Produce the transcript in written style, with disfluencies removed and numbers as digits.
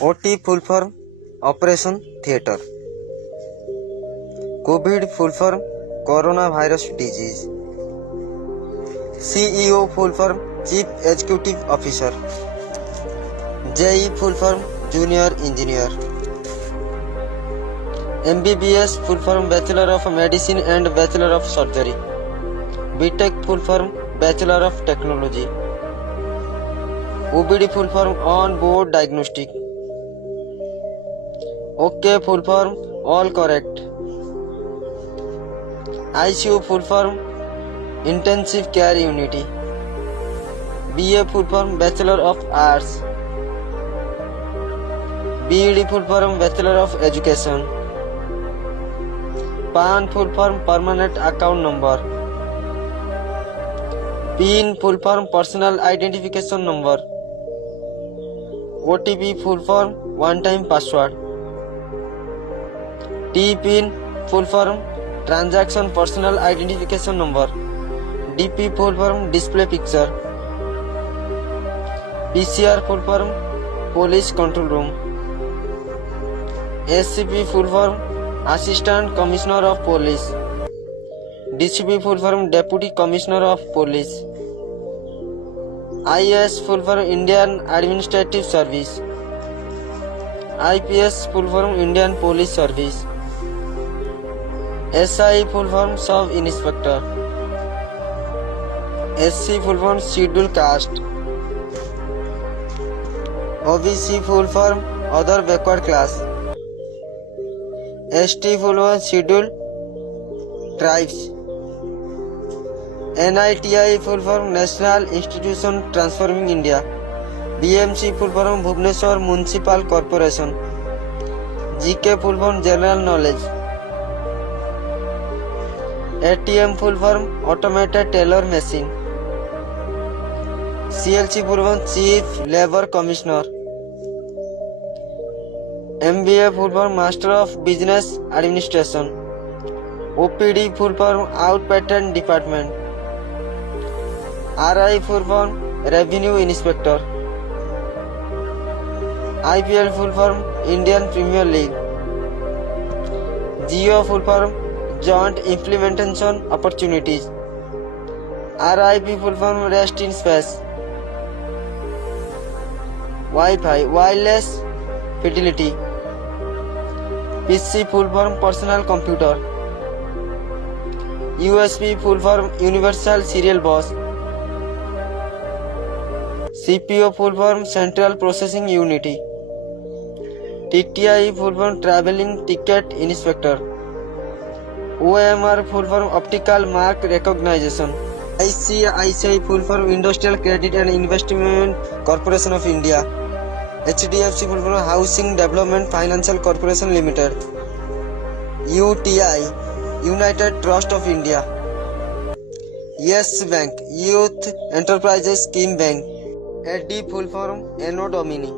OT full form Operation Theatre. COVID full form Coronavirus Disease. CEO full form Chief Executive Officer. JE full form Junior Engineer. MBBS full form Bachelor of Medicine and Bachelor of Surgery. BTech full form Bachelor of Technology. OBD full form On Board Diagnostic. OK full form All Correct. ICU full form Intensive Care Unity. BA full form Bachelor of Arts. BEd full form Bachelor of Education. PAN full form Permanent Account Number. PIN full form Personal Identification Number. OTP full form One Time Password. TPIN full form Transaction Personal Identification Number. DP full form Display Picture. PCR full form Police Control Room. SCP full form Assistant Commissioner of Police. DCP full form Deputy Commissioner of Police. IAS full form Indian Administrative Service. IPS full form Indian Police Service. SI full form Sub Inspector. SC full form Scheduled Caste. OBC full form Other Backward Class. ST full form Scheduled Tribes. NITI full form National Institution Transforming India. BMC full form Bhubaneswar Municipal Corporation. GK full form General Knowledge. ATM full form Automated Teller Machine. CLC full form Chief Labor Commissioner. MBA full form Master of Business Administration. OPD full form Outpatent Department. RI full form Revenue Inspector. IPL full form Indian Premier League. GEO full form Joint Implementation Opportunities. RIP full form Rest in Space. Wi-Fi Wireless Fidelity. PC full form Personal Computer. USB full form Universal Serial Bus. CPO full form Central Processing Unit. TTI full form Traveling Ticket Inspector. OMR full form Optical Mark Recognition. ICICI full form Industrial Credit and Investment Corporation of India. HDFC full form Housing Development Financial Corporation Limited. UTI United Trust of India. Yes Bank Youth Enterprises Scheme Bank. AD full form Anno Domini.